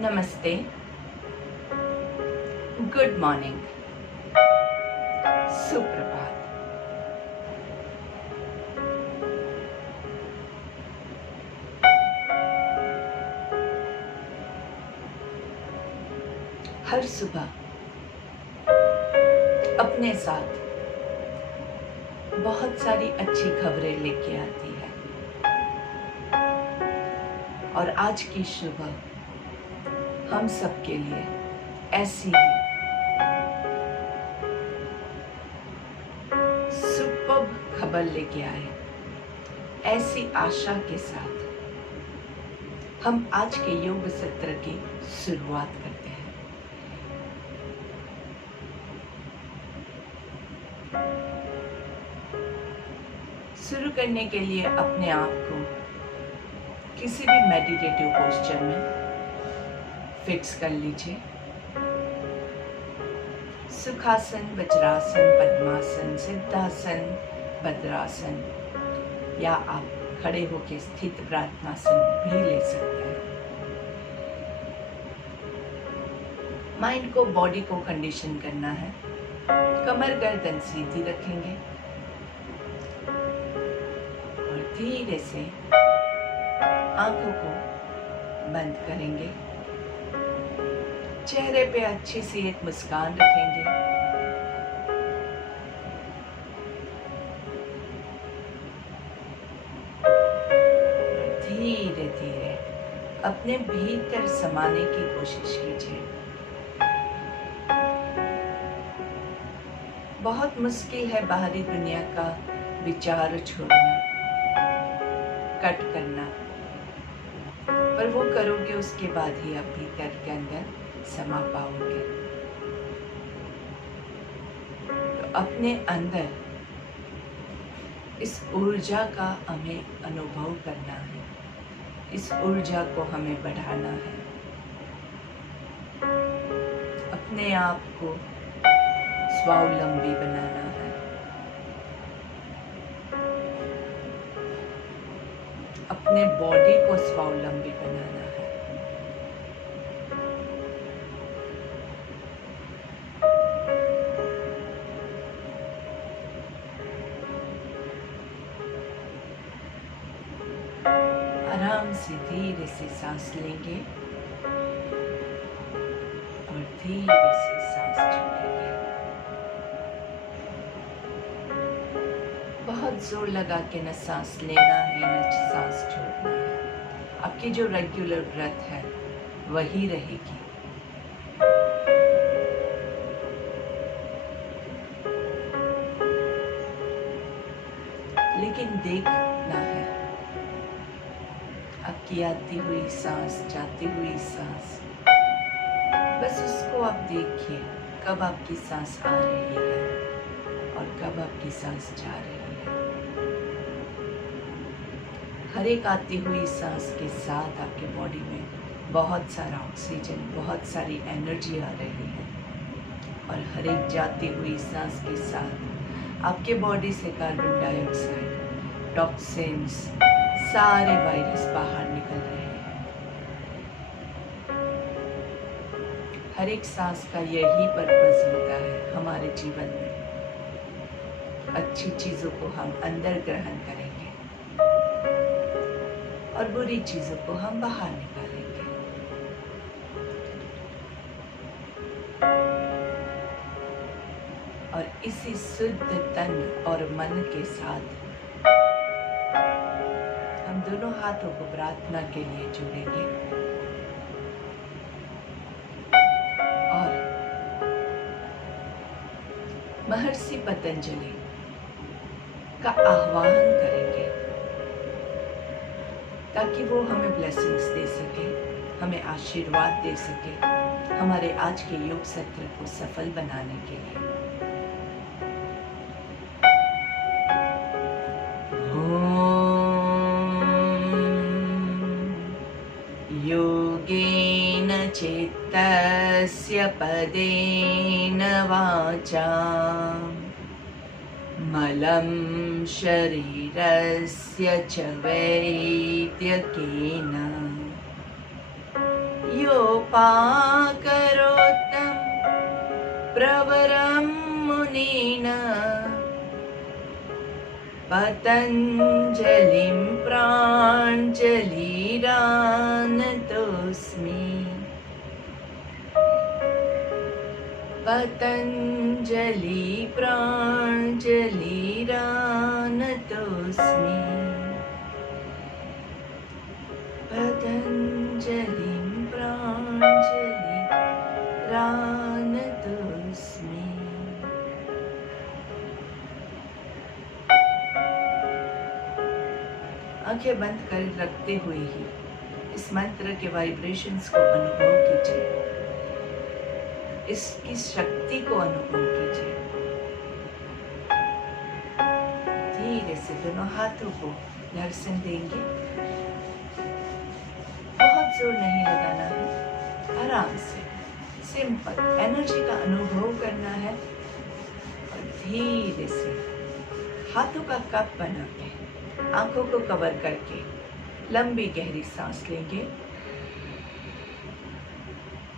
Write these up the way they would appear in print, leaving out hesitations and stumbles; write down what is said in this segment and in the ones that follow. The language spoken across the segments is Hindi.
नमस्ते, गुड मॉर्निंग, सुप्रभात। हर सुबह अपने साथ बहुत सारी अच्छी खबरें लेके आती है और आज की सुबह हम सबके लिए ऐसी ही सुपर्ब खबर लेके आए। ऐसी आशा के साथ हम आज के योग सत्र की शुरुआत करते हैं। शुरू करने के लिए अपने आप को किसी भी मेडिटेटिव पोस्चर में फिक्स कर लीजिए। सुखासन, वज्रासन, पद्मासन, सिद्धासन, भद्रासन या आप खड़े होकर स्थित प्रार्थनासन भी ले सकते हैं। माइंड को, बॉडी को कंडीशन करना है। कमर गर्दन सीधी रखेंगे और धीरे से आंखों को बंद करेंगे। चेहरे पे अच्छी सी एक मुस्कान रखेंगे। धीरे धीरे अपने भीतर समाने की कोशिश कीजिए। बहुत मुश्किल है बाहरी दुनिया का विचार छोड़ना, कट करना, पर वो करोगे उसके बाद ही आप भीतर के अंदर समा पाओगे। तो अपने अंदर इस ऊर्जा का हमें अनुभव करना है, इस ऊर्जा को हमें बढ़ाना है। अपने आप को स्वावलंबी बनाना है। अपने बॉडी को स्वावलंबी बनाना है। आराम से धीरे से सांस लेंगे और धीरे से सांस छोड़ेंगे। बहुत जोर लगा के न सांस लेना है न सांस छोड़ना है। आपकी जो रेगुलर ब्रेथ है वही रहेगी। लेकिन देखना है आपकी आती हुई सांस, जाती हुई सांस, बस उसको आप देखिए। कब आपकी सांस आ रही है और कब आपकी सांस जा रही है। हर एक आती हुई सांस के साथ आपके बॉडी में बहुत सारा ऑक्सीजन, बहुत सारी एनर्जी आ रही है और हर एक जाती हुई सांस के साथ आपके बॉडी से कार्बन डाइऑक्साइड, टॉक्सिन्स, सारे वायरस बाहर निकल रहे हैं। हर एक सांस का यही पर्पस होता है हमारे जीवन में। अच्छी चीजों को हम अंदर ग्रहण करेंगे और बुरी चीजों को हम बाहर निकालेंगे। और इसी शुद्ध तन और मन के साथ हम दोनों हाथों को प्रार्थना के लिए जोड़ेंगे और महर्षि पतंजलि का आह्वान करेंगे ताकि वो हमें ब्लेसिंग्स दे सके, हमें आशीर्वाद दे सके हमारे आज के योग सत्र को सफल बनाने के लिए। योगेन चित्तस्य पदेन वाचा मलं शरीरस्य च वैद्यकेन योपाकरोत्तं प्रवरं मुनिना पतञ्जलिं प्राञ्जलिरानतोऽस्मि पतञ्जलि प्राञ्जलिरानतोऽस्मि पतञ्जलिं प्राञ्जलिरानतोऽस्मि। आंखें बंद कर रखते हुए ही इस मंत्र के वाइब्रेशंस को अनुभव कीजिए, इसकी शक्ति को अनुभव कीजिए। धीरे से दोनों हाथों को दर्शन देंगे। बहुत जोर नहीं लगाना है, आराम से सिंपल एनर्जी का अनुभव करना है और धीरे से हाथों का कप बना के आंखों को कवर करके लंबी गहरी सांस लेंगे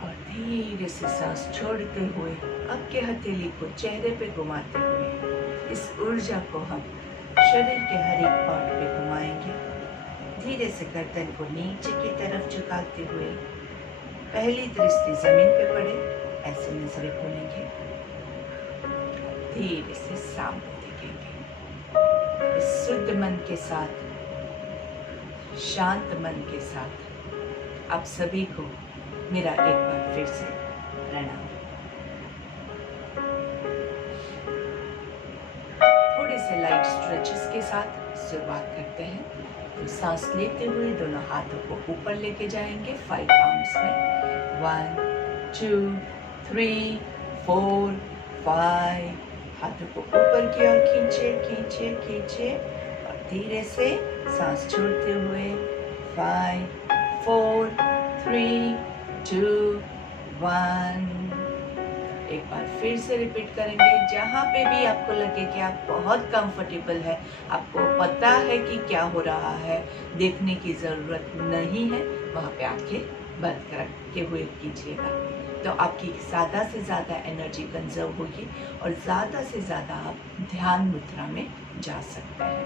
और धीरे से सांस छोड़ते हुए आपके हथेली को चेहरे पे घुमाते हुए इस ऊर्जा को हम शरीर के हर एक पार्ट पे घुमाएंगे। धीरे से गर्दन को नीचे की तरफ झुकाते हुए पहली दृष्टि जमीन पे पड़े, ऐसे नजरें खोलेंगे। धीरे से सामने देखेंगे। इस शुद्ध मन के साथ, शांत मन के साथ आप सभी को मेरा एक बार फिर से प्रणाम। थोड़े से लाइट स्ट्रेचेस के साथ शुरुआत करते हैं। तो सांस लेते हुए दोनों हाथों को ऊपर लेके जाएंगे 5 काउंट्स में। 1 2 3 4 5। हाथों को ऊपर की ओर खींचे खींचे खींचे और धीरे से सांस छोड़ते हुए 5 4 3 2 1। एक बार फिर से रिपीट करेंगे। जहाँ पे भी आपको लगे कि आप बहुत कंफर्टेबल है, आपको पता है कि क्या हो रहा है, देखने की ज़रूरत नहीं है, वहाँ पे आंखें बंद करके हुए कीजिएगा। तो आपकी ज़्यादा से ज़्यादा एनर्जी कंजर्व होगी और ज़्यादा से ज़्यादा आप ध्यान मुद्रा में जा सकते हैं।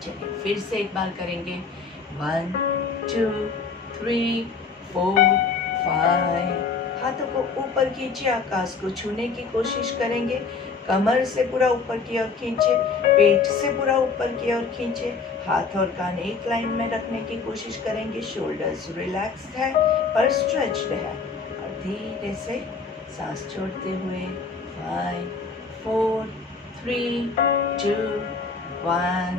चलिए फिर से एक बार करेंगे। 1 2 3 4 5। हाथों को ऊपर खींचे, आकाश को छूने की कोशिश करेंगे। कमर से पूरा ऊपर की ओर खींचे, पेट से पूरा ऊपर की ओर खींचे। हाथ और कान एक लाइन में रखने की कोशिश करेंगे। शोल्डर्स रिलैक्स्ड है पर स्ट्रेच्ड है और धीरे से सांस छोड़ते हुए 5 4 3 2 1।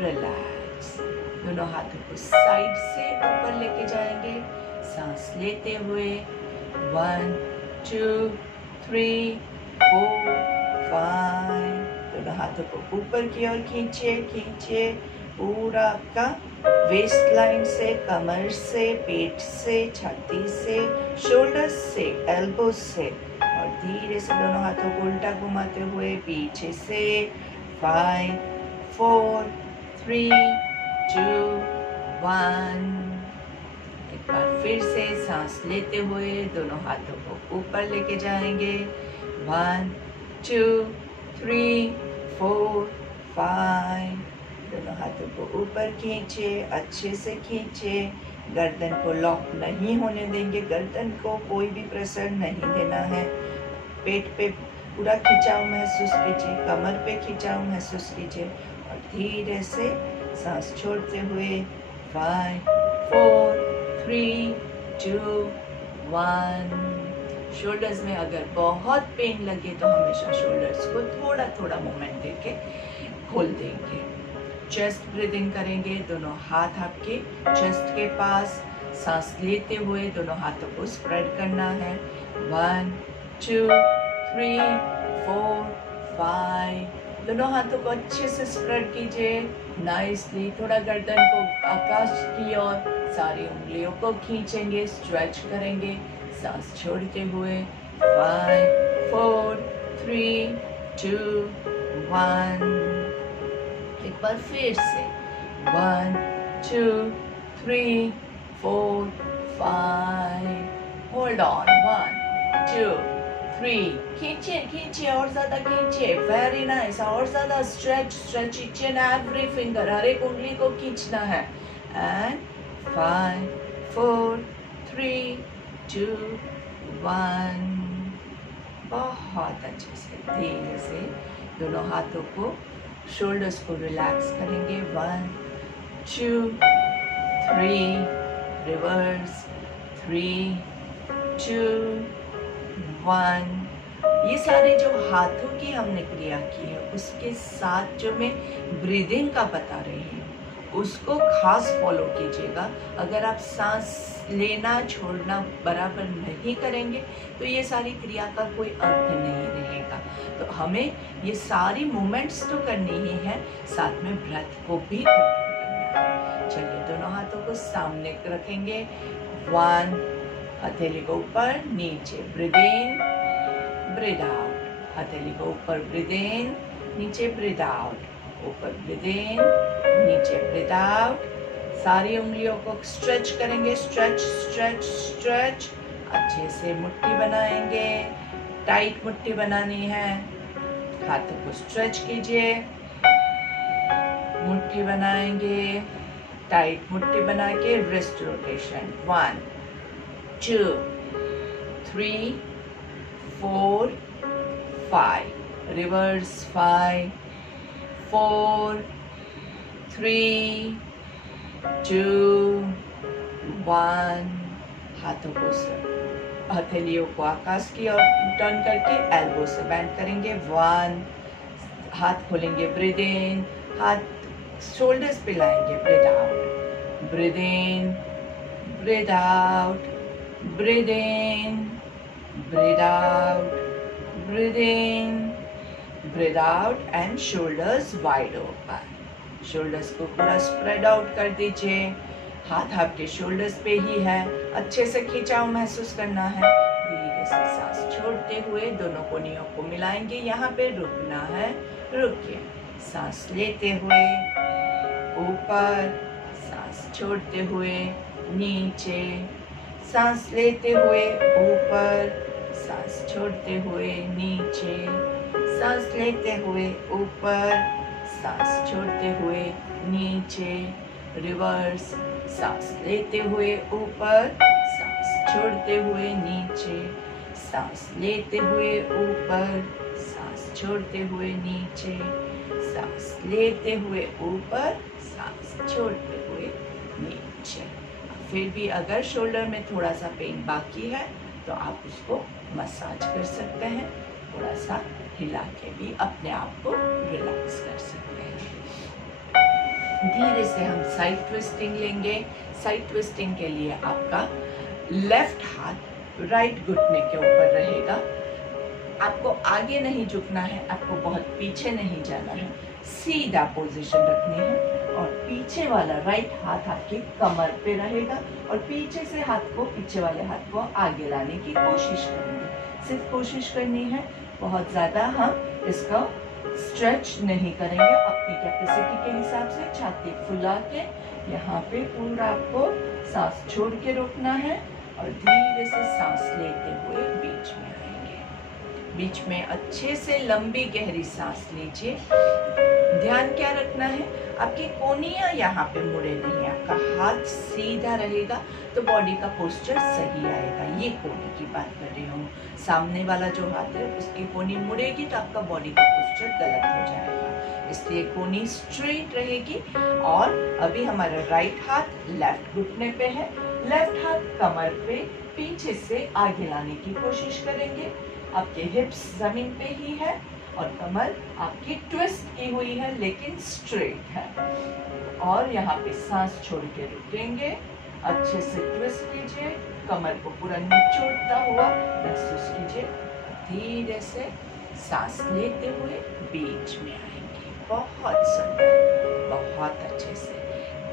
रिलैक्स। दोनों हाथों को साइड से ऊपर लेके जाएंगे। सांस लेते हुए 1 2 3 4 5। दोनों हाथों को ऊपर की ओर खींचे खींचे। पूरा आपका वेस्ट लाइन से, कमर से, पेट से, छाती से, शोल्डर से, एल्बो से और धीरे से दोनों हाथों को उल्टा घुमाते हुए पीछे से 5 4 3 2 1। एक बार फिर से सांस लेते हुए दोनों हाथों को ऊपर लेके जाएंगे। 1 2 3 4 5। दोनों हाथों को ऊपर खींचे, अच्छे से खींचे। गर्दन को लॉक नहीं होने देंगे, गर्दन को कोई भी प्रेशर नहीं देना है। पेट पे पूरा खिंचाव महसूस कीजिए, कमर पे खिंचाव महसूस कीजिए और धीरे से सांस छोड़ते हुए 5 4 3 2 1। शोल्डर्स में अगर बहुत पेन लगे तो हमेशा शोल्डर्स को थोड़ा थोड़ा मूवमेंट देके खोल देंगे। चेस्ट ब्रीदिंग करेंगे। दोनों हाथ आपके चेस्ट के पास। सांस लेते हुए दोनों हाथों को स्प्रेड करना है। 1 2 3 4 5। दोनों हाथों को अच्छे से स्प्रेड कीजिए नाइसली। थोड़ा गर्दन को आकाश की ओर, सारी उंगलियों को खींचेंगे, स्ट्रेच करेंगे। सांस छोड़ते हुए 5 4 3 2 1। एक बार फिर से 1 2 3 4 5 होल्ड ऑन 1 2 3 खींचिए खींचिए और ज्यादा खींचिए, वेरी नाइस, और ज्यादा stretch each and every finger, हर एक उंगली को खींचना है, एंड 5 4 3 2 1। बहुत अच्छे से धीरे से दोनों हाथों को, शोल्डर्स को रिलैक्स करेंगे, 1 2 3 रिवर्स, 3 2 1। ये सारे जो हाथों की हमने क्रिया की है उसके साथ जो मैं ब्रीदिंग का बता रही हूँ उसको खास फॉलो कीजिएगा। अगर आप सांस लेना छोड़ना बराबर नहीं करेंगे तो ये सारी क्रिया का कोई अर्थ नहीं रहेगा। तो हमें ये सारी मूवमेंट्स तो करनी ही है, साथ में ब्रेथ को भी करना है। चलिए दोनों हाथों को सामने रखेंगे, 1 हथेली को ऊपर नीचे, ब्रीद इन ब्रीद आउट, हथेली को ऊपर, ब्रीद इन नीचे, ब्रीद आउट, ऊपर ब्रीद इन नीचे, ब्रीद आउट। सारी उंगलियों को स्ट्रेच करेंगे, स्ट्रेच स्ट्रेच स्ट्रेच, अच्छे से मुट्ठी बनाएंगे, टाइट मुट्ठी बनानी है, हाथों को स्ट्रेच कीजिए, मुट्ठी बनाएंगे, टाइट मुट्ठी बना के रिस्ट रोटेशन, 1 2 3 4 5 रिवर्स, 5 4 3 2 1। हाथों को हथेलियों को आकाश की ओर टर्न करके एल्बो से बैंड करेंगे, 1 हाथ खोलेंगे, ब्रीद इन, हाथ शोल्डर्स पे लाएंगे, breathe out, breathe in breathe out, breathe in, breathe out, breathe in, breathe out, and shoulders wide open. shoulders को पूरा spread out कर दीजिए, हाथ आपके shoulders पे ही है, अच्छे से खिंचाव महसूस करना है। धीरे से सांस छोड़ते हुए दोनों कोनियों को मिलाएंगे, यहाँ पे रुकना है, रुकिए, सांस लेते हुए ऊपर, सांस छोड़ते हुए नीचे, सांस लेते हुए ऊपर, सांस छोड़ते हुए नीचे, सांस लेते हुए ऊपर, सांस छोड़ते हुए नीचे, रिवर्स, सांस लेते हुए ऊपर, सांस छोड़ते हुए नीचे, सांस लेते हुए ऊपर, सांस छोड़ते हुए नीचे, सांस लेते हुए ऊपर, सांस छोड़ते हुए नीचे। फिर भी अगर शोल्डर में थोड़ा सा पेन बाकी है तो आप उसको मसाज कर सकते हैं, थोड़ा सा हिला के भी अपने आप को रिलैक्स कर सकते हैं। धीरे से हम साइड ट्विस्टिंग लेंगे। साइड ट्विस्टिंग के लिए आपका लेफ्ट हाथ राइट घुटने के ऊपर रहेगा, आपको आगे नहीं झुकना है, आपको बहुत पीछे नहीं जाना है, सीधा पोजीशन रखनी है, और पीछे वाला राइट हाथ आपके कमर पे रहेगा और पीछे से हाथ को, पीछे वाले हाथ को आगे लाने की कोशिश करेंगे। सिर्फ कोशिश करनी है, बहुत ज्यादा हम इसका स्ट्रेच नहीं करेंगे। अपनी कैपेसिटी के हिसाब से छाती फुला के यहाँ पे पूरा आपको सांस छोड़ के रोकना है और धीरे से सांस लेते हुए बीच में आएंगे। बीच में अच्छे से लंबी गहरी सांस लीजिए। ध्यान क्या रखना है, आपकी कोनियां यहाँ पे मुड़े नहीं, आपका हाथ सीधा रहेगा तो बॉडी का पोस्चर सही आएगा। ये कोनी की बात कर रही हूँ, सामने वाला जो हाथ है उसकी कोनी मुड़ेगी तो आपका बॉडी का पोस्चर गलत हो जाएगा, इसलिए कोनी स्ट्रेट रहेगी। और अभी हमारा राइट हाथ लेफ्ट घुटने पे है, लेफ्ट हाथ कमर पे पीछे से आगे लाने की कोशिश करेंगे। आपके हिप्स जमीन पे ही है और कमर आपकी ट्विस्ट की हुई है लेकिन स्ट्रेट है। और यहाँ पे सांस छोड़ के रुकेंगे, अच्छे से ट्विस्ट कीजिए, कमर को पूरा निचोड़ता हुआ महसूस कीजिए। धीरे से सांस लेते हुए बीच में आएंगे। बहुत सुंदर, बहुत अच्छे से।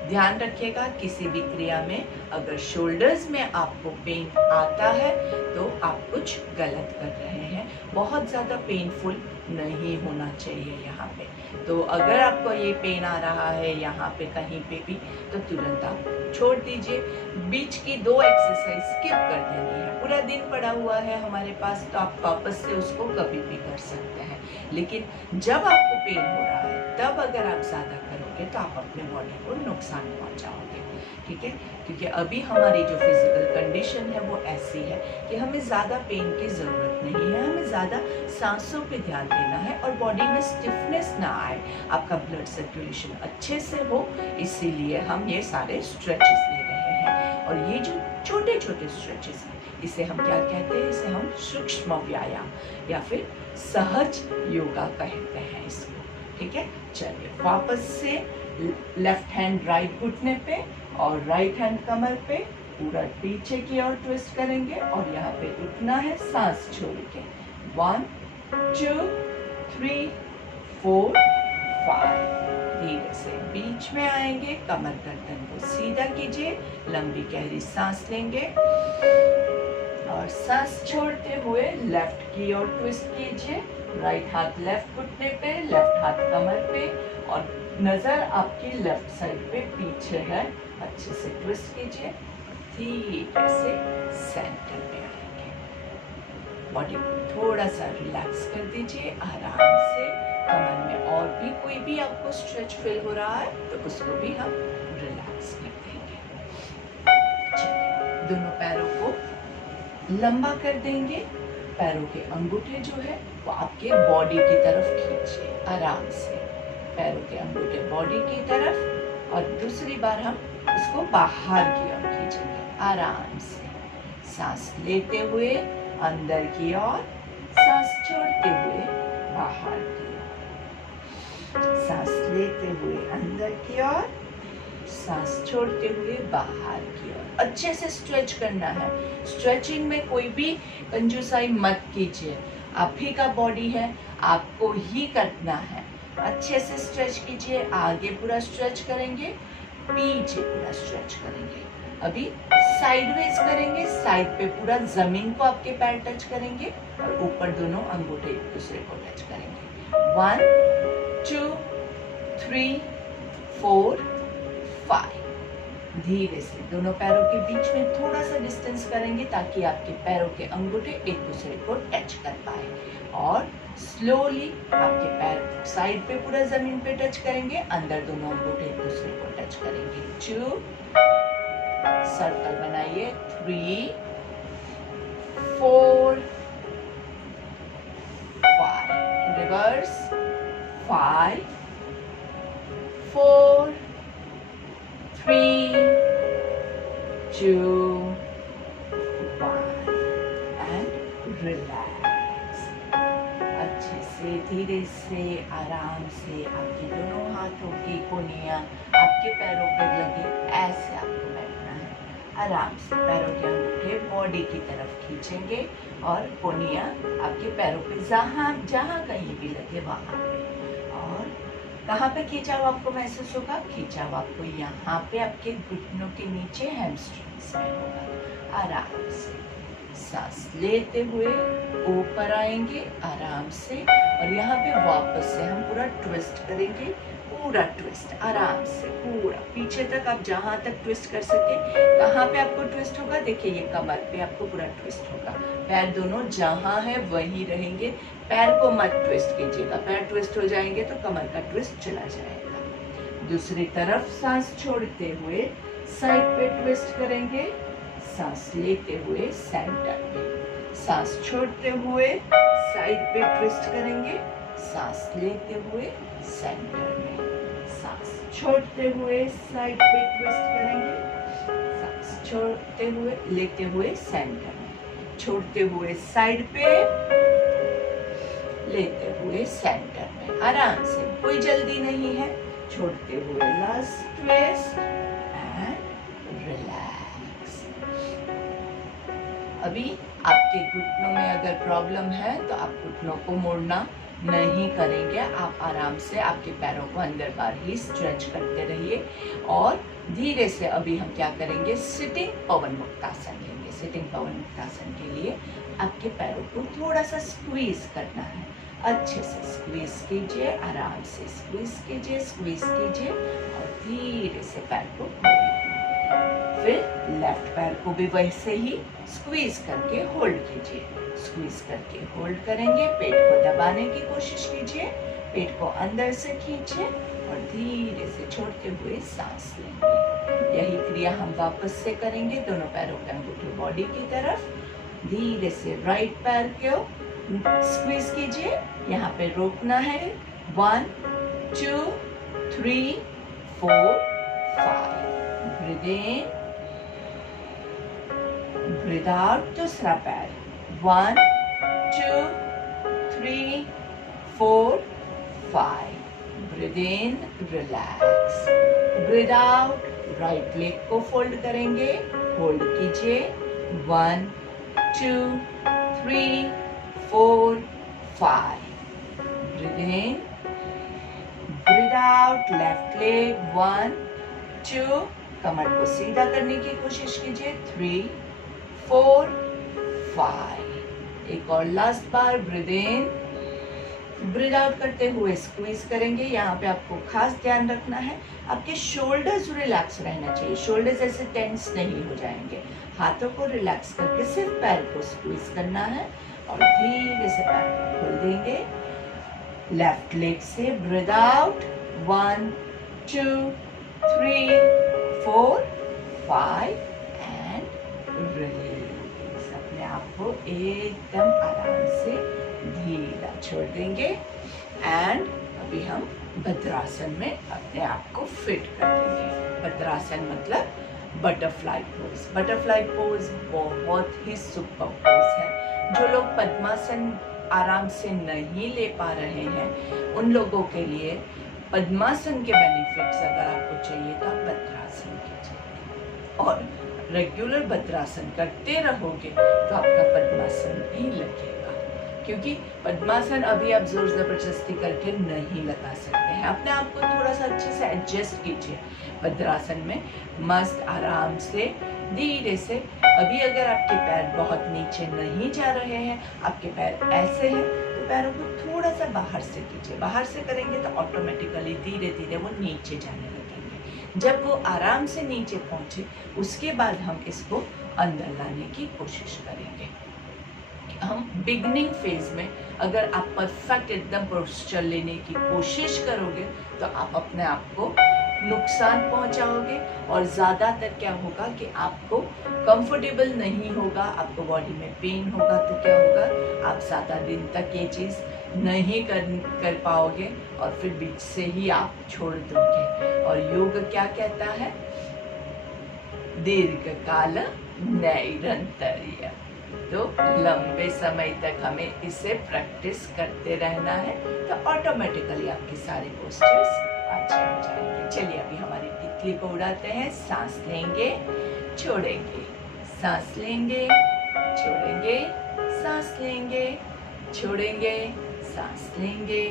ध्यान रखिएगा किसी भी क्रिया में अगर शोल्डर्स में आपको पेन आता है तो आप कुछ कुछ गलत कर रहे हैं। बहुत ज़्यादा पेनफुल नहीं होना चाहिए यहाँ पे। तो अगर आपको ये पेन आ रहा है यहाँ पे कहीं पे भी, तो तुरंत आप छोड़ दीजिए। बीच की 2 एक्सरसाइज स्किप कर देनी है। पूरा दिन पड़ा हुआ है हमारे पास, तो आप वापस से उसको कभी भी कर सकते हैं। लेकिन जब आपको पेन हो रहा है तब अगर आप ज़्यादा करोगे तो आप अपने बॉडी को नुकसान पहुँचाओगे, ठीक है। क्योंकि अभी हमारी जो फिजिकल कंडीशन है वो ऐसी है कि हमें ज़्यादा पेन की ज़रूरत नहीं है। हमें ज़्यादा सांसों पे ध्यान देना है और बॉडी में स्टिफनेस ना आए, आपका ब्लड सर्कुलेशन अच्छे से हो, इसीलिए हम ये सारे स्ट्रेचेस ले रहे हैं। और ये जो छोटे छोटे स्ट्रेचेस हैं, इसे हम क्या कहते हैं? इसे हम सूक्ष्म व्यायाम या फिर सहज योगा कहते हैं इसको, ठीक है। चलिए वापस से लेफ्ट हैंड राइट घुटने पे और राइट हैंड कमर पे पूरा पीछे की ओर ट्विस्ट करेंगे और यहाँ पे उठना है सांस छोड़ के। 1 2 3 4 5। धीरे से बीच में आएंगे, कमर गर्दन को सीधा कीजिए, लंबी गहरी सांस लेंगे और सांस छोड़ते हुए लेफ्ट की ओर ट्विस्ट कीजिए। राइट हाथ लेफ्ट घुटने पे, लेफ्ट हाथ कमर पे और नजर आपकी लेफ्ट साइड पे पीछे है। अच्छे से ट्विस्ट कीजिए, धीरे से सेंटर में आएंगे। बॉडी को थोड़ा सा रिलैक्स कर दीजिए आराम से। कमर में और भी कोई भी आपको स्ट्रेच फील हो रहा है तो उसको भी हम रिलैक्स कर देंगे। चलिए दोनों पैरों को लंबा कर देंगे। पैरों के अंगूठे जो है वो आपके बॉडी की तरफ खींचिए आराम से। पैरों के अंगूठे बॉडी की तरफ और दूसरी बार हम उसको बाहर की ओर खींचेंगे आराम से। सांस लेते हुए अंदर की ओर, सांस छोड़ते हुए बाहर की ओर। सांस लेते हुए अंदर की ओर, सांस छोड़ते हुए बाहर की ओर। अच्छे से स्ट्रेच करना है। स्ट्रेचिंग में कोई भी कंजूसाई मत कीजिए। आप ही का बॉडी है, आपको ही करना है। अच्छे से स्ट्रेच कीजिए। आगे पूरा स्ट्रेच करेंगे, पीछे पूरा स्ट्रेच करेंगे। अभी साइडवेज करेंगे, साइड पे पूरा जमीन को आपके पैर टच करेंगे और ऊपर दोनों अंगूठे एक दूसरे को टच करेंगे। 1 2 3 4 5। धीरे से दोनों पैरों के बीच में थोड़ा सा डिस्टेंस करेंगे ताकि आपके पैरों के अंगूठे एक दूसरे को टच कर पाए। और स्लोली आपके पैर साइड पे पूरा जमीन पे टच करेंगे, अंदर दोनों अंगूठे एक दूसरे को टच करेंगे। 2 सर्कल बनाइए। 3 4 5। रिवर्स। 5 4 3 2 1 and relax। अच्छे से धीरे से आराम से आपके दोनों हाथों की कोनियां आपके पैरों पर लगे, ऐसे आपको बैठना है। आराम से पैरों के अंगूठे बॉडी की तरफ खींचेंगे और कोनियां आपके पैरों पे जहाँ कहीं भी लगे वहां पे। और कहाँ पे खींचाव आपको महसूस होगा? खींचाव आपको यहाँ पे आपके घुटनों के नीचे हैमस्ट्रिंग्स में होगा। आराम से सांस लेते हुए ऊपर आएंगे आराम से और यहाँ पे वापस से हम पूरा ट्विस्ट करेंगे। पूरा ट्विस्ट आराम से पूरा पीछे तक, आप जहाँ तक ट्विस्ट कर सके। कहाँ पे आपको ट्विस्ट होगा? देखिए ये कमर पे आपको पूरा ट्विस्ट होगा। पैर दोनों जहाँ है वहीं रहेंगे, पैर को मत ट्विस्ट कीजिएगा। पैर ट्विस्ट हो जाएंगे तो कमर का ट्विस्ट चला जाएगा। दूसरी तरफ सांस छोड़ते हुए साइड पे ट्विस्ट करेंगे। सांस लेते हुए सेंटर पे, सांस छोड़ते हुए साइड पे ट्विस्ट करेंगे। सांस लेते हुए सेंटर में, सांस छोड़ते हुए साइड पे ट्विस्ट करेंगे। सांस छोड़ते हुए लेते हुए सेंटर में, छोड़ते हुए साइड पे, लेते हुए सेंटर में। आराम से, कोई जल्दी नहीं है। छोड़ते हुए लास्ट ट्विस्ट एंड रिलैक्स। अभी आपके घुटनों में अगर प्रॉब्लम है तो आप घुटनों को मोड़ना नहीं करेंगे। आप आराम से आपके पैरों को अंदर बाहर ही स्ट्रेच करते रहिए। और धीरे से अभी हम क्या करेंगे? सिटिंग पवन मुक्तासन लेंगे। सिटिंग पवन मुक्तासन के लिए आपके पैरों को थोड़ा सा स्क्वीज करना है। अच्छे से स्क्वीज कीजिए, आराम से स्क्वीज कीजिए, स्क्वीज कीजिए और धीरे से पैर को खोलिए। फिर लेफ्ट पैर को भी वैसे ही स्क्वीज करके होल्ड कीजिए। स्क्वीज करके होल्ड करेंगे, पेट को दबाने की कोशिश कीजिए, पेट को अंदर से खींचिए और धीरे से छोड़ते हुए सांस लेंगे। यही क्रिया हम वापस से करेंगे, दोनों पैरों के अंगूठे बॉडी की तरफ। धीरे से राइट पैर को स्क्वीज कीजिए, यहाँ पे रोकना है। 1 2 3 4 5। Breathe in, breathe out. दूसरा पैर 1 2 3 4 5। Breathe in, relax, breathe out. Right leg को फोल्ड करेंगे, होल्ड कीजिए। 1 2 3 4 5। Breathe in, breathe out. Left leg 1 2, कमर को सीधा करने की कोशिश कीजिए। 3 4 5। एक और last bar. Breathe in, breathe out करते हुए स्क्वीज करेंगे। यहाँ पे आपको खास ध्यान रखना है, आपके शोल्डर्स रिलैक्स रहना चाहिए, शोल्डर्स ऐसे टेंस नहीं हो जाएंगे। हाथों को रिलैक्स करके सिर्फ पैर को स्क्वीज करना है और धीरे से पैर को खोल देंगे। लेफ्ट लेग से ब्रीथ आउट। 1 2 3 4 5 and release. अपने आप को एकदम आराम से ढीला छोड़ देंगे एंड अभी हम भद्रासन में अपने आप को फिट कर देंगे। भद्रासन मतलब बटरफ्लाई पोज। बटरफ्लाई पोज बहुत ही सुपर पोज है। जो लोग पद्मासन आराम से नहीं ले पा रहे हैं, उन लोगों के लिए पद्मासन के बेनिफिट्स अगर आपको चाहिए तो आप भद्रासन कीजिए और रेगुलर भद्रासन करते रहोगे तो आपका पद्मासन भी लगेगा। क्योंकि पद्मासन अभी आप जोर जबरदस्ती करके नहीं लगा सकते हैं। अपने आप को थोड़ा सा अच्छे से एडजस्ट कीजिए। भद्रासन में मस्त आराम से धीरे से, अभी अगर आपके पैर बहुत नीचे नहीं जा रहे हैं, आपके पैर ऐसे हैं, तो पैरों को थोड़ा सा बाहर से कीजिए। बाहर से करेंगे तो ऑटोमेटिकली धीरे धीरे वो नीचे जाने लगेंगे। जब वो आराम से नीचे पहुंचे, उसके बाद हम इसको अंदर लाने की कोशिश करेंगे। हम बिगनिंग फेज में अगर आप परफेक्ट एकदम पोस्चर लेने की कोशिश करोगे तो आप अपने आप को नुकसान पहुंचाओगे और ज़्यादातर क्या होगा कि आपको कंफर्टेबल नहीं होगा, आपको बॉडी में पेन होगा। तो क्या होगा, आप ज़्यादा दिन तक ये चीज़ नहीं कर पाओगे और फिर बीच से ही आप छोड़ दोगे। और योग क्या कहता है, दीर्घकाल नैरंतर्य। तो लंबे समय तक हमें इसे प्रैक्टिस करते रहना है, तो ऑटोमेटिकली आपकी सारी पोस्चर्स अच्छे हो जाएंगे। चलिए अभी हमारी तितली को उड़ाते हैं। सांस लेंगे, छोड़ेंगे, सांस लेंगे, छोड़ेंगे, सांस लेंगे, छोड़ेंगे, सांस लेंगे,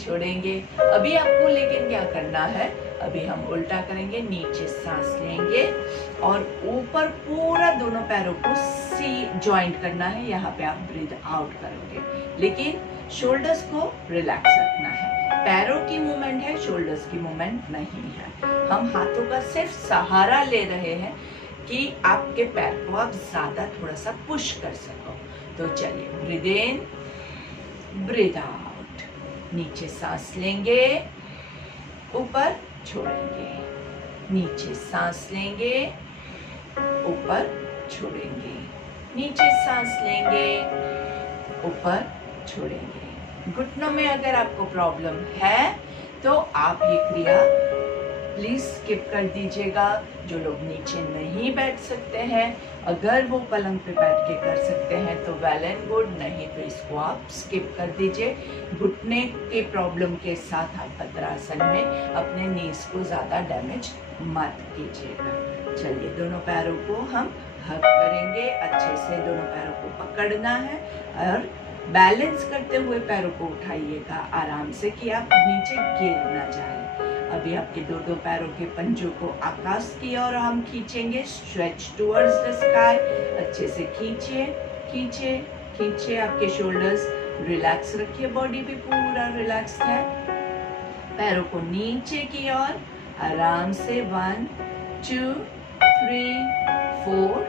छोड़ेंगे। अभी आपको लेकिन क्या करना है, अभी हम उल्टा करेंगे। नीचे सांस लेंगे और ऊपर पूरा दोनों पैरों को सी जॉइंट करना है। यहाँ पे आप ब्रीथ आउट करोगे, लेकिन शोल्डर्स को रिलैक्स रखना है। पैरों की मूवमेंट है, शोल्डर्स की मूवमेंट नहीं है। हम हाथों का सिर्फ सहारा ले रहे हैं कि आपके पैर को आप ज्यादा थोड़ा सा पुश कर सको। तो चलिए, ब्रीथ इन, ब्रीथ आउट। नीचे सांस लेंगे, ऊपर छोड़ेंगे, नीचे सांस लेंगे, ऊपर छोड़ेंगे, नीचे सांस लेंगे, ऊपर छोड़ेंगे। घुटनों में अगर आपको प्रॉब्लम है तो आप ये क्रिया प्लीज स्किप कर दीजिएगा। जो लोग नीचे नहीं बैठ सकते हैं, अगर वो पलंग पे बैठ के कर सकते हैं तो वेल एंड गुड, नहीं तो इसको आप स्किप कर दीजिए। घुटने के प्रॉब्लम के साथ आप भद्रासन में अपने नीज को ज़्यादा डैमेज मत कीजिएगा। चलिए, दोनों पैरों को हम हग करेंगे। अच्छे से दोनों पैरों को पकड़ना है और बैलेंस करते हुए पैरों को उठाइएगा आराम से कि आप नीचे गिर ना जाए। अभी आपके दो पैरों के पंजों को आकाश की ओर हम खींचेंगे, स्ट्रेच टुवर्ड्स द स्काई। अच्छे से खींचिए, खींचिए, खींचिए, आपके शोल्डर्स रिलैक्स रखिए, बॉडी भी पूरा रिलैक्स है। पैरों को नीचे की ओर आराम से 1 2 3 4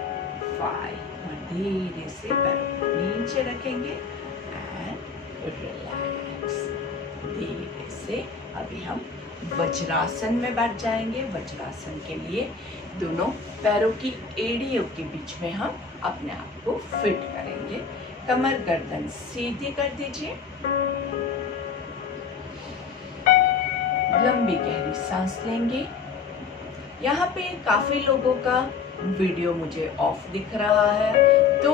5 और धीरे से पैरों को नीचे रखेंगे एंड रिलैक्स। धीरे से अभी हम वज्रासन में बैठ जाएंगे। वज्रासन के लिए दोनों पैरों की एड़ियों के बीच में हम अपने आप को फिट करेंगे। कमर गर्दन सीधी कर दीजिए। लंबी गहरी सांस लेंगे। यहाँ पे काफी लोगों का वीडियो मुझे ऑफ दिख रहा है, तो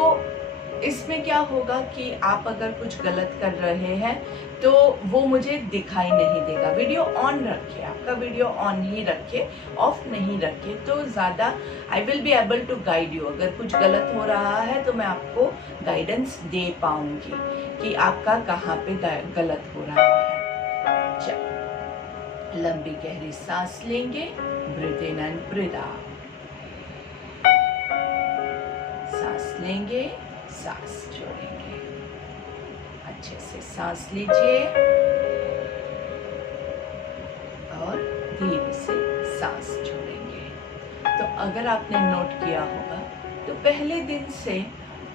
इसमें क्या होगा कि आप अगर कुछ गलत कर रहे हैं तो वो मुझे दिखाई नहीं देगा। वीडियो ऑन रखिए, आपका वीडियो ऑन ही रखिए, ऑफ नहीं रखिए, तो ज़्यादा I will be able to guide you. अगर कुछ गलत हो रहा है तो मैं आपको गाइडेंस दे पाऊंगी कि आपका कहाँ पे गलत हो रहा है। चलिए, लंबी गहरी सांस लेंगे। Breathe in and breathe out. सांस लेंगे, सांस छोड़ेंगे। अच्छे से सांस लीजिए और धीरे से सांस छोड़ेंगे। तो अगर आपने नोट किया होगा तो पहले दिन से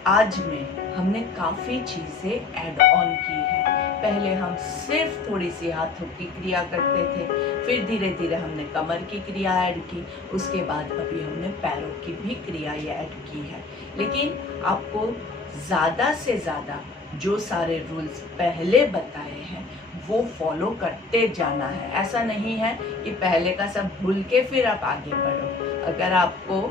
आज में हमने काफी चीजें ऐड ऑन की है। पहले हम सिर्फ थोड़ी सी हाथों की क्रिया करते थे, फिर धीरे धीरे हमने कमर की क्रिया ऐड की, उसके बाद अभी हमने पैरों की भी क्रिया ऐड की है। लेकिन आपको ज़्यादा से ज़्यादा जो सारे रूल्स पहले बताए हैं वो फॉलो करते जाना है। ऐसा नहीं है कि पहले का सब भूल के फिर आप आगे बढ़ो। अगर आपको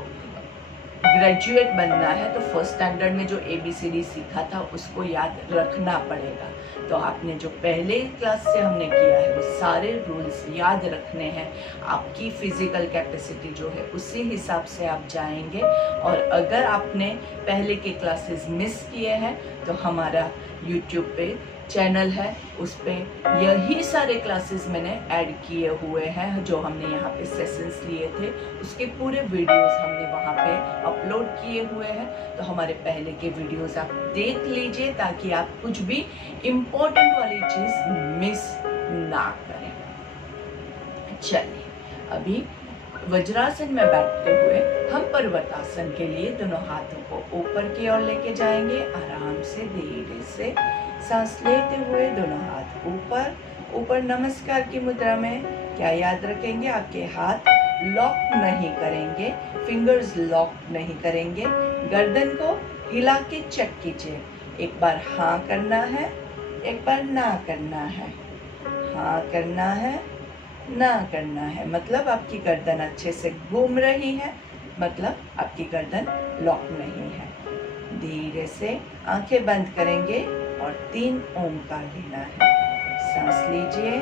ग्रेजुएट बनना है तो फर्स्ट स्टैंडर्ड में जो ABCD सीखा था उसको याद रखना पड़ेगा। तो आपने जो पहले क्लास से हमने किया है वो सारे रूल्स याद रखने हैं। आपकी फिजिकल कैपेसिटी जो है उसी हिसाब से आप जाएंगे। और अगर आपने पहले के क्लासेस मिस किए हैं तो हमारा YouTube पे चैनल है, उस पर यही सारे क्लासेस मैंने ऐड किए हुए हैं। जो हमने यहाँ पे सेशंस लिए थे उसके पूरे वीडियोस हमने वहाँ पे अपलोड किए हुए हैं। तो हमारे पहले के वीडियोस आप देख लीजिए ताकि आप कुछ भी इम्पोर्टेंट वाली चीज़ मिस ना करें। चलिए, अभी वज्रासन में बैठते हुए हम पर्वतासन के लिए दोनों हाथों को ऊपर की ओर लेके जाएंगे। आराम से धीरे से सांस लेते हुए दोनों हाथ ऊपर ऊपर नमस्कार की मुद्रा में। क्या याद रखेंगे? आपके हाथ लॉक नहीं करेंगे, फिंगर्स लॉक नहीं करेंगे। गर्दन को हिला के चेक कीजिए। एक बार हाँ करना है, एक बार ना करना है। हाँ करना है, ना करना है, मतलब आपकी गर्दन अच्छे से घूम रही है, मतलब आपकी गर्दन लॉक नहीं है। धीरे से आंखें बंद करेंगे और 3 ओमकार लेना है। सांस लीजिए।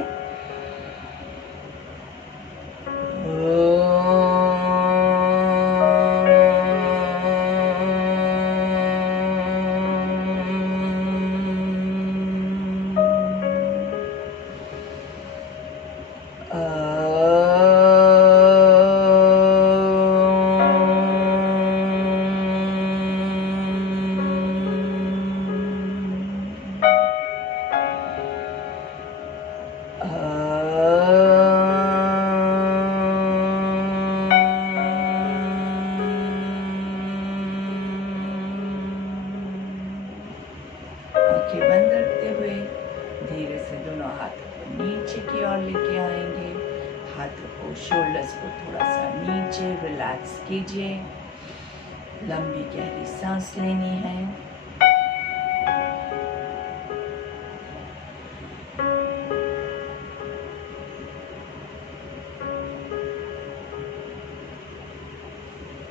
आंखें बंद रखते हुए धीरे से दोनों हाथों को नीचे की ओर लेके आएंगे। हाथों को, शोल्डर्स को थोड़ा सा नीचे रिलैक्स कीजिए। लंबी गहरी सांस लेनी है।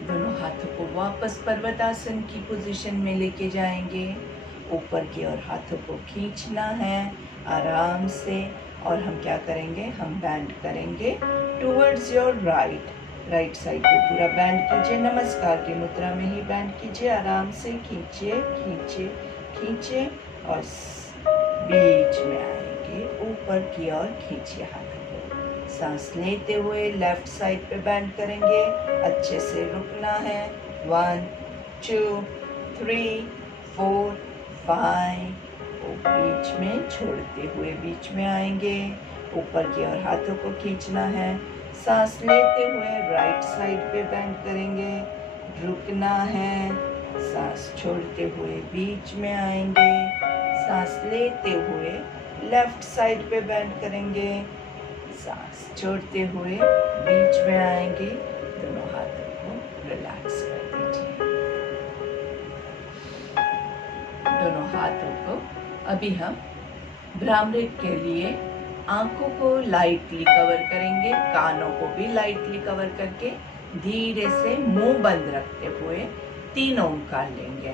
दोनों हाथों को वापस पर्वतासन की पोजीशन में लेके जाएंगे। ऊपर की ओर हाथों को खींचना है आराम से। और हम क्या करेंगे? हम बैंड करेंगे टुवर्ड्स योर राइट साइड पे पूरा बैंड कीजिए। नमस्कार की मुद्रा में ही बैंड कीजिए। आराम से खींचिए खींचिए खींचिए और बीच में आएंगे। ऊपर की ओर खींचिए हाथों को। सांस लेते हुए लेफ्ट साइड पे बैंड करेंगे। अच्छे से रुकना है। 1 2 3 4 5, बीच में छोड़ते हुए बीच में आएंगे, ऊपर की ओर हाथों को खींचना है। सांस लेते हुए राइट साइड पे बेंड करेंगे, रुकना है। सांस छोड़ते हुए बीच में आएंगे, सांस लेते हुए लेफ्ट साइड पे बेंड करेंगे, सांस छोड़ते हुए बीच में आएंगे। दोनों हाथों को रिलैक्स कर दीजिए। दोनों हाथों को अभी हम भ्रामरी के लिए आंखों को लाइटली कवर करेंगे, कानों को भी लाइटली कवर करके धीरे से मुंह बंद रखते हुए 3 ओंकार लेंगे।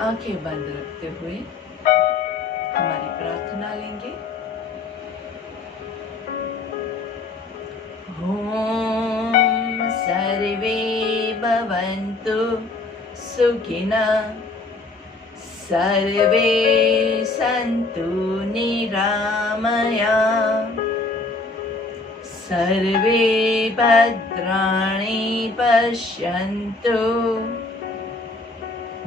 आंखें बंद रखते हुए हमारी प्रार्थना लेंगे। ओम सर्वे भवन्तु सुखिनः, सर्वे सन्तु निरामया, सर्वे भद्राणि पश्यन्तु,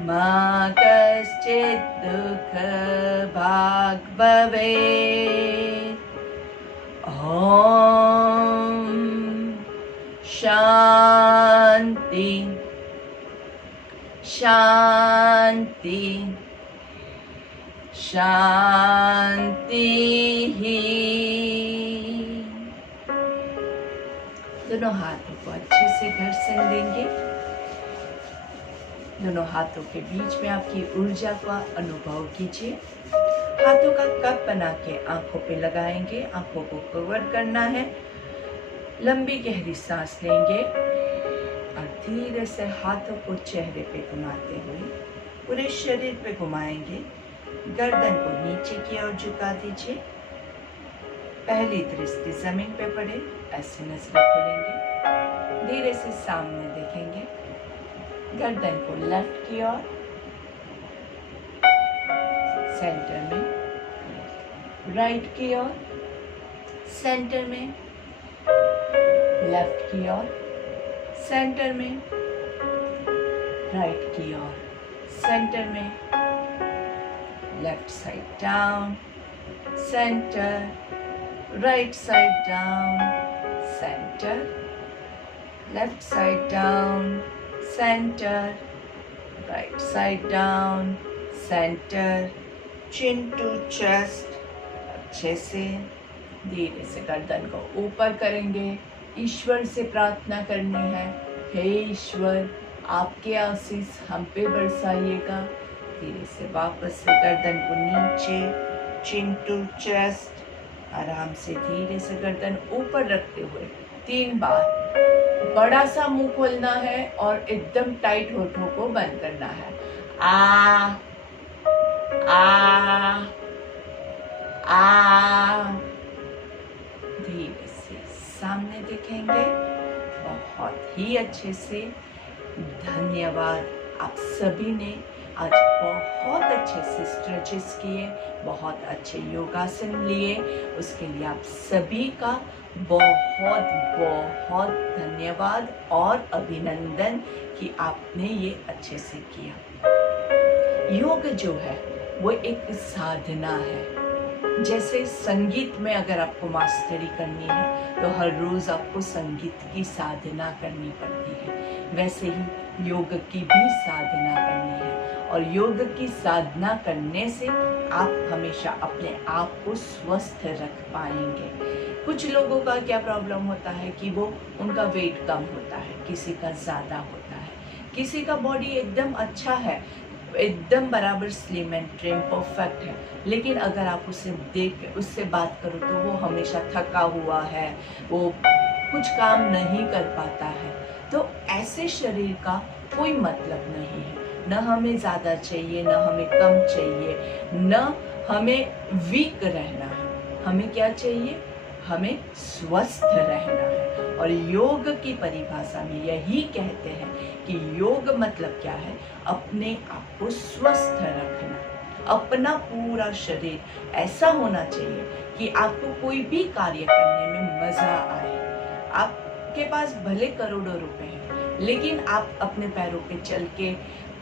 मा कश्चित् दुःखभाग् भवेत्। ॐ शान्ति शान्ति शान्तिः। दोनों हाथों को अच्छे से घर्षण देंगे। दोनों हाथों के बीच में आपकी ऊर्जा का अनुभव कीजिए। हाथों का कप बना के आंखों पे लगाएंगे, आंखों को कवर करना है। लंबी गहरी सांस लेंगे और धीरे से हाथों को चेहरे पे घुमाते हुए पूरे शरीर पे घुमाएंगे। गर्दन को नीचे की ओर झुका दीजिए। पहली दृष्टि जमीन पे पड़े, ऐसे नजरें खोलेंगे। धीरे से सामने देखेंगे। गर्दन को लेफ्ट की ओर, सेंटर में, राइट की ओर, सेंटर में, लेफ्ट की ओर, सेंटर में, राइट की ओर, सेंटर में, left side down, centre, right side down, centre, left side down, center, right side down, center, chin to chest। अच्छे से धीरे से गर्दन को ऊपर करेंगे। ईश्वर से प्रार्थना करनी है, हे ईश्वर आपके आशीष हम पे बरसाइएगा। धीरे से वापस से गर्दन को नीचे, chin to chest, आराम से धीरे से गर्दन ऊपर रखते हुए 3 बार बड़ा सा मुंह खोलना है और एकदम टाइट होठों को बंद करना है। आ आ आ। धीरे से सामने देखेंगे। बहुत ही अच्छे से धन्यवाद। आप सभी ने आज बहुत अच्छे से स्ट्रेचेस किए, बहुत अच्छे योगासन लिए। उसके लिए आप सभी का बहुत बहुत धन्यवाद और अभिनंदन कि आपने ये अच्छे से किया। योग जो है वो एक साधना है। जैसे संगीत में अगर आपको मास्टरी करनी है तो हर रोज आपको संगीत की साधना करनी पड़ती है, वैसे ही योग की भी साधना करनी है। और योग की साधना करने से आप हमेशा अपने आप को स्वस्थ रख पाएंगे। कुछ लोगों का क्या प्रॉब्लम होता है कि वो उनका वेट कम होता है, किसी का ज़्यादा होता है, किसी का बॉडी एकदम अच्छा है, एकदम बराबर स्लिम एंड ट्रिम परफेक्ट है, लेकिन अगर आप उससे बात करो तो वो हमेशा थका हुआ है, वो कुछ काम नहीं कर पाता है, तो ऐसे शरीर का कोई मतलब नहीं है। न हमें ज़्यादा चाहिए, न हमें कम चाहिए, न हमें वीक रहना है। हमें क्या चाहिए? हमें स्वस्थ रहना है। और योग की परिभाषा में यही कहते हैं कि योग मतलब क्या है? अपने आप को स्वस्थ रखना। अपना पूरा शरीर ऐसा होना चाहिए कि आपको कोई भी कार्य करने में मजा आए। आपके पास भले करोड़ों रुपए हैं, लेकिन आप अपने पैरों पे चल के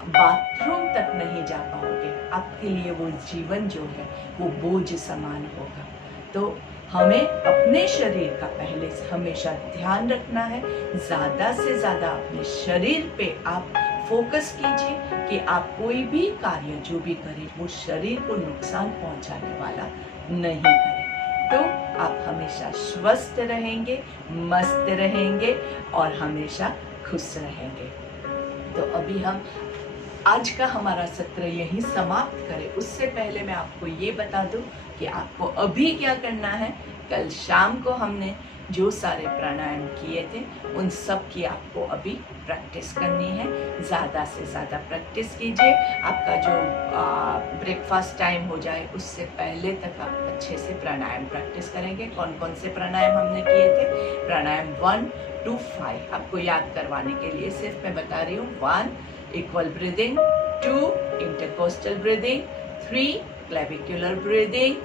बाथरूम तक नहीं जा पाओगे। आपके लिए वो जीवन जो है वो बोझ समान होगा। तो हमें अपने शरीर का पहले से हमेशा ध्यान रखना है। ज़्यादा से ज़्यादा अपने शरीर पे आप फोकस कीजिए कि आप कोई भी कार्य जो भी करें वो शरीर को नुकसान पहुंचाने वाला नहीं करें। तो आप हमेशा स्वस्थ रहेंगे, मस्त रहेंगे और हमेशा खुश रहेंगे। तो अभी हम आज का हमारा सत्र यहीं समाप्त करें, उससे पहले मैं आपको ये बता दूं कि आपको अभी क्या करना है। कल शाम को हमने जो सारे प्राणायाम किए थे उन सब की आपको अभी प्रैक्टिस करनी है। ज़्यादा से ज़्यादा प्रैक्टिस कीजिए। आपका जो ब्रेकफास्ट टाइम हो जाए उससे पहले तक आप अच्छे से प्राणायाम प्रैक्टिस करेंगे। कौन कौन से प्राणायाम हमने किए थे? प्राणायाम 1 to 5 आपको याद करवाने के लिए सिर्फ मैं बता रही हूँ। 1 equal breathing, 2 intercostal breathing, 3 clavicular breathing,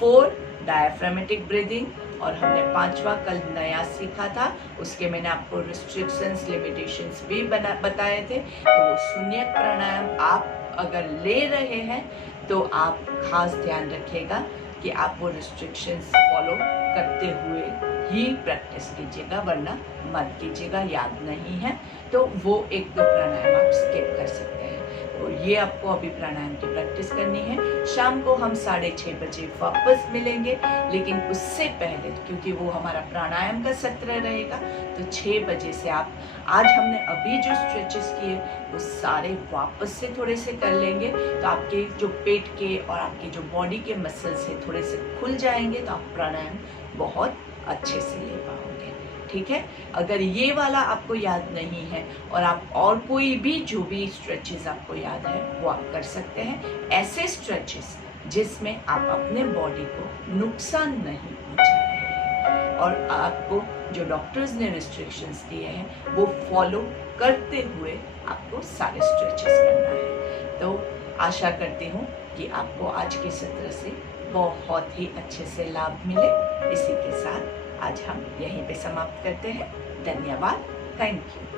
4 diaphragmatic breathing, और हमने 5वां कल नया सीखा था, उसके मैंने आपको रिस्ट्रिक्शंस लिमिटेशंस भी बताए थे। तो वो शून्य प्राणायाम आप अगर ले रहे हैं तो आप खास ध्यान रखिएगा कि आप वो रिस्ट्रिक्शंस फॉलो करते हुए ही प्रैक्टिस कीजिएगा, वरना मत कीजिएगा। याद नहीं है तो वो 1-2 प्राणायाम आप स्किप कर सकते हैं। तो ये आपको अभी प्राणायाम की प्रैक्टिस करनी है। शाम को हम 6:30 बजे वापस मिलेंगे, लेकिन उससे पहले क्योंकि वो हमारा प्राणायाम का सत्र रहेगा, तो 6 बजे से आप आज हमने अभी जो स्ट्रेचेस किए वो सारे वापस से थोड़े से कर लेंगे। तो आपके जो पेट के और आपके जो बॉडी के मसल्स है थोड़े से खुल जाएंगे, तो आप प्राणायाम बहुत अच्छे से ले पाओगे। ठीक है? अगर ये वाला आपको याद नहीं है और आप और कोई भी जो भी स्ट्रेचेस आपको याद है वो आप कर सकते हैं। ऐसे स्ट्रेचेस जिसमें आप अपने बॉडी को नुकसान नहीं पहुंचा रहे हैं और आपको जो डॉक्टर्स ने रिस्ट्रिक्शंस दिए हैं वो फॉलो करते हुए आपको सारे स्ट्रेचेस करना है। तो आशा करती हूँ कि आपको आज के सत्र से बहुत ही अच्छे से लाभ मिले। इसी के साथ आज हम यहीं पे समाप्त करते हैं। धन्यवाद। Thank you.